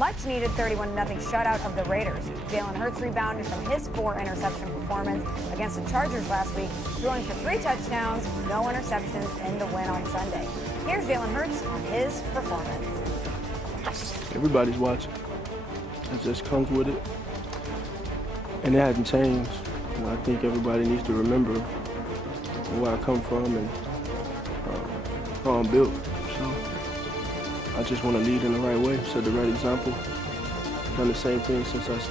much-needed 31-0 shutout of the Raiders. Jalen Hurts rebounded from his 4-interception performance against the Chargers last week, throwing for 3 touchdowns, no interceptions in the win on Sunday. Here's Jalen Hurts on his performance. Everybody's watching. It just comes with it. And it hasn't changed. And I think everybody needs to remember where I come from and how I'm built. So I just want to lead in the right way, set the right example. Done the same thing since I went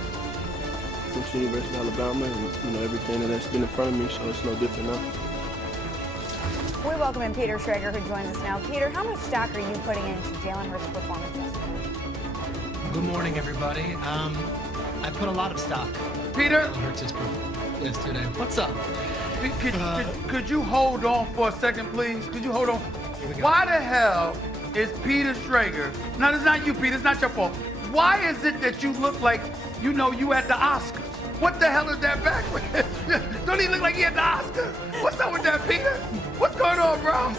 to the University of Alabama, and everything that's been in front of me, so it's no different now. We welcome in Peter Schrager, who joins us now. Peter, how much stock are you putting into Jalen Hurts' performance yesterday? Good morning, everybody. I put a lot of stock. Peter? Jalen Hurts' performance yesterday. What's up? Could you hold on for a second, please? Could you hold on? Why the hell is Peter Schrager? No, it's not you, Peter. It's not your fault. Why is it that you look like you at the Oscars? What the hell is that background? Don't he look like he at the Oscars? What's up with that, Peter? What's going on, bro?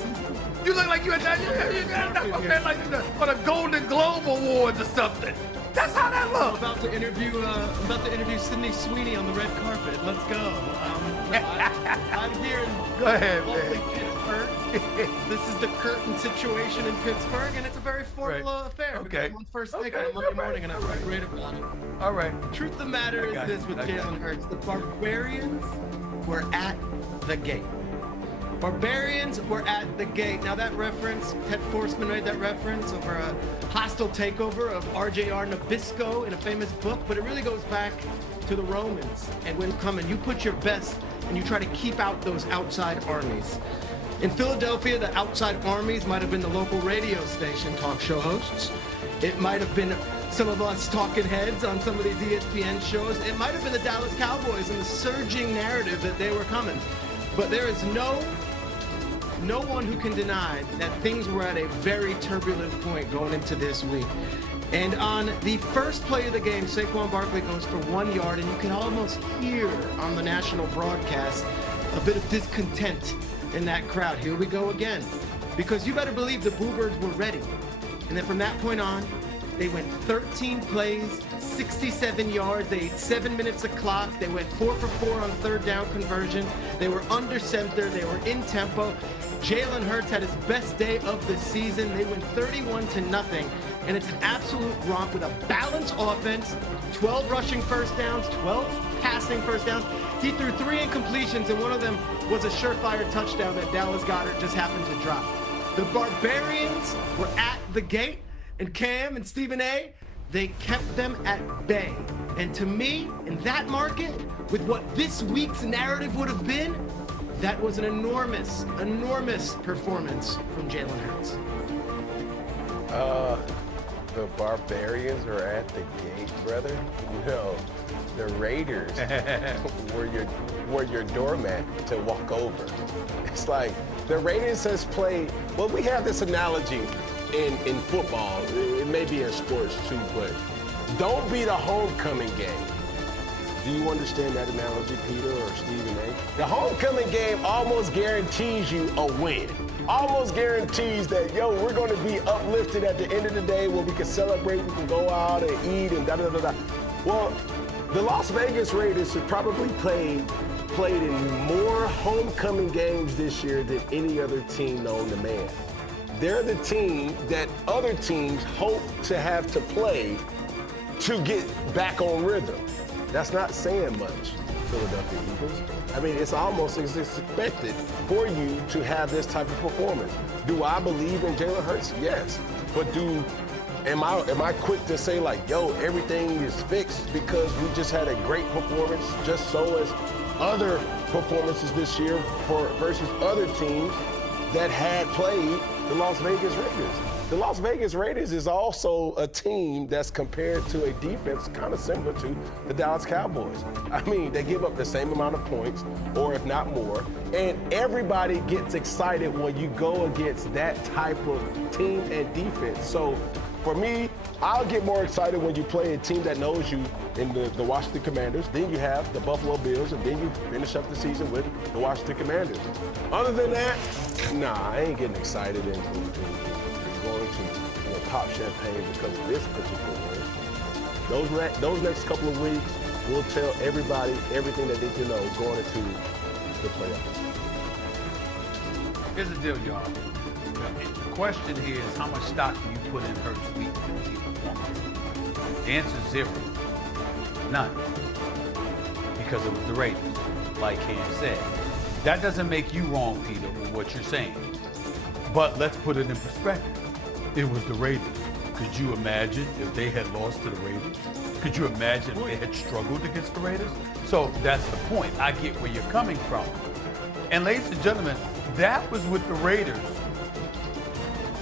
You look like you at that, like for the Golden Globe Awards or something. That's how that looks. I'm about to interview Sydney Sweeney on the red carpet. Let's go. I'm here in Go ahead, lovely man. Pittsburgh. This is the curtain situation in Pittsburgh, and it's a very formal affair. Okay. I'm on first take on a Monday morning, and I feel great about it. All right. Truth of the matter is this with Jalen Hurts. The Barbarians were at the gate. Barbarians were at the gate. Now that reference, Ted Forsman made that reference over a hostile takeover of RJR Nabisco in a famous book, but it really goes back to the Romans. And when you come and you put your best and you try to keep out those outside armies. In Philadelphia, the outside armies might have been the local radio station talk show hosts. It might have been some of us talking heads on some of these ESPN shows. It might have been the Dallas Cowboys and the surging narrative that they were coming. But there is no one who can deny that things were at a very turbulent point going into this week. And on the first play of the game, Saquon Barkley goes for 1 yard, and you can almost hear on the national broadcast a bit of discontent in that crowd. Here we go again. Because you better believe the Boo Birds were ready. And then from that point on, they went 13 plays, 67 yards. They ate 7 minutes of clock. They went 4 for 4 on third down conversions. They were under center. They were in tempo. Jalen Hurts had his best day of the season. They went 31-0, and it's an absolute romp with a balanced offense, 12 rushing first downs, 12 passing first downs. He threw 3 incompletions, and one of them was a surefire touchdown that Dallas Goedert just happened to drop. The Barbarians were at the gate, and Cam and Stephen A., they kept them at bay. And to me, in that market, with what this week's narrative would have been, that was an enormous performance from Jalen Hurts. The Barbarians are at the gate, brother? No, the Raiders were your doormat to walk over. It's like the Raiders has played, well, we have this analogy in football, it may be in sports too, but don't be the homecoming game. Do you understand that analogy, Peter or Stephen A? The homecoming game almost guarantees you a win. Almost guarantees that, we're going to be uplifted at the end of the day where we can celebrate, we can go out and eat and da-da-da-da. Well, the Las Vegas Raiders have probably played in more homecoming games this year than any other team known to man. They're the team that other teams hope to have to play to get back on rhythm. That's not saying much, Philadelphia Eagles. I mean, it's almost expected for you to have this type of performance. Do I believe in Jalen Hurts? Yes. But am I quick to say everything is fixed because we just had a great performance, just so as other performances this year versus other teams that had played the Las Vegas Raiders? The Las Vegas Raiders is also a team that's compared to a defense kind of similar to the Dallas Cowboys. I mean, they give up the same amount of points, or if not more, and everybody gets excited when you go against that type of team and defense. So for me, I'll get more excited when you play a team that knows you in the Washington Commanders. Then you have the Buffalo Bills, and then you finish up the season with the Washington Commanders. Other than that, nah, I ain't getting excited and going to pop champagne because of this particular win. those next couple of weeks will tell everybody everything that they need to know going into the playoffs. Here's the deal, y'all. The question here is how much stock do you put in Hurts' week to team performance? The answer is 0. None. Because it was the Raiders, like Cam said. That doesn't make you wrong, Peter, with what you're saying. But let's put it in perspective. It was the Raiders. Could you imagine if they had lost to the Raiders? Could you imagine if they had struggled against the Raiders? So that's the point. I get where you're coming from. And ladies and gentlemen, that was with the Raiders.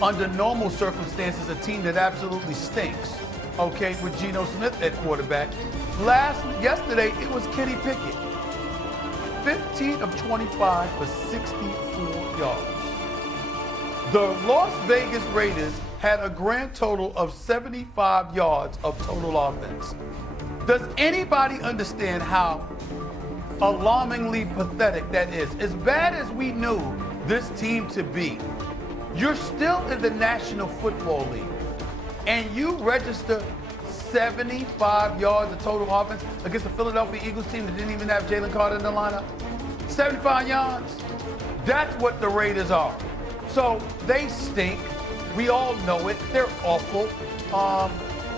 Under normal circumstances, a team that absolutely stinks. Okay, with Geno Smith at quarterback. Yesterday, it was Kenny Pickett. 15 of 25 for 64 yards. The Las Vegas Raiders had a grand total of 75 yards of total offense. Does anybody understand how alarmingly pathetic that is? As bad as we knew this team to be, you're still in the National Football League, and you register 75 yards of total offense against the Philadelphia Eagles team that didn't even have Jalen Carter in the lineup. 75 yards. That's what the Raiders are. So they stink. We all know it. They're awful.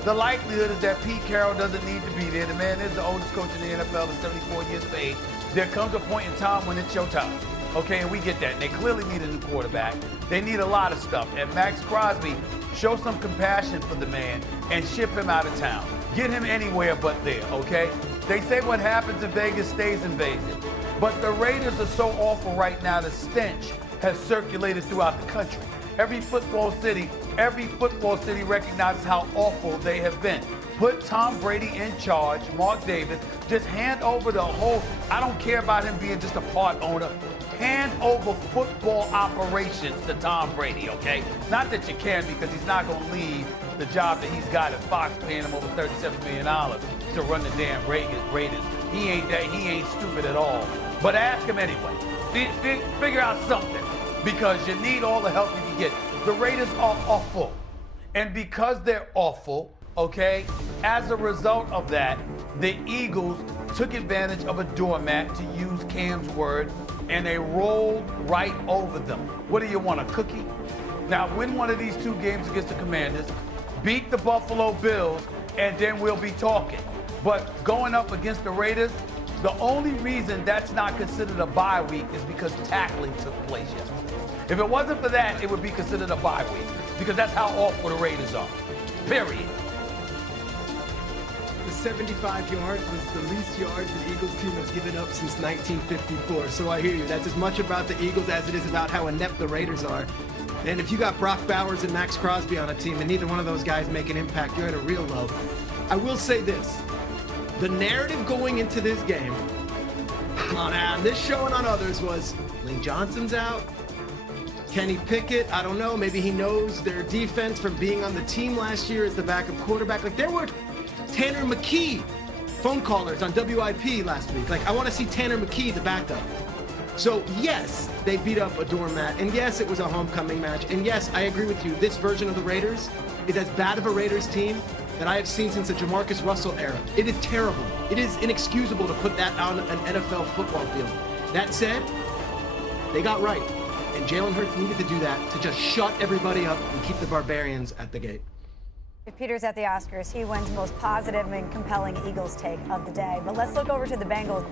The likelihood is that Pete Carroll doesn't need to be there. The man is the oldest coach in the NFL at 74 years of age. There comes a point in time when it's your time. Okay, and we get that. And they clearly need a new quarterback. They need a lot of stuff. And Max Crosby, show some compassion for the man and ship him out of town. Get him anywhere but there, okay? They say what happens in Vegas stays in Vegas. But the Raiders are so awful right now, the stench has circulated throughout the country. Every football city recognizes how awful they have been. Put Tom Brady in charge, Mark Davis, just hand over the whole, I don't care about him being just a part owner, hand over football operations to Tom Brady, okay? Not that you can, because he's not gonna leave the job that he's got at Fox paying him over $37 million to run the damn Raiders. He ain't stupid at all. But ask him anyway. Figure out something, because you need all the help you can get. The Raiders are awful. And because they're awful, okay, as a result of that, the Eagles took advantage of a doormat, to use Cam's word, and they rolled right over them. What do you want, a cookie? Now, win one of these 2 games against the Commanders, beat the Buffalo Bills, and then we'll be talking. But going up against the Raiders, the only reason that's not considered a bye week is because tackling took place yesterday. If it wasn't for that, it would be considered a bye week, because that's how awful the Raiders are, period. The 75 yards was the least yards the Eagles team has given up since 1954. So I hear you. That's as much about the Eagles as it is about how inept the Raiders are. And if you got Brock Bowers and Max Crosby on a team and neither one of those guys make an impact, you're at a real low. I will say this. The narrative going into this game on this show and on others was Lane Johnson's out. Kenny Pickett, I don't know, maybe he knows their defense from being on the team last year as the backup quarterback. Like, there were Tanner McKee phone callers on WIP last week. Like, I want to see Tanner McKee, the backup. So, yes, they beat up a doormat. And yes, it was a homecoming match. And yes, I agree with you. This version of the Raiders is as bad of a Raiders team that I have seen since the Jamarcus Russell era. It is terrible. It is inexcusable to put that on an NFL football field. That said, they got right. And Jalen Hurts needed to do that, to just shut everybody up and keep the Barbarians at the gate. If Peter's at the Oscars, he wins most positive and compelling Eagles take of the day. But let's look over to the Bengals.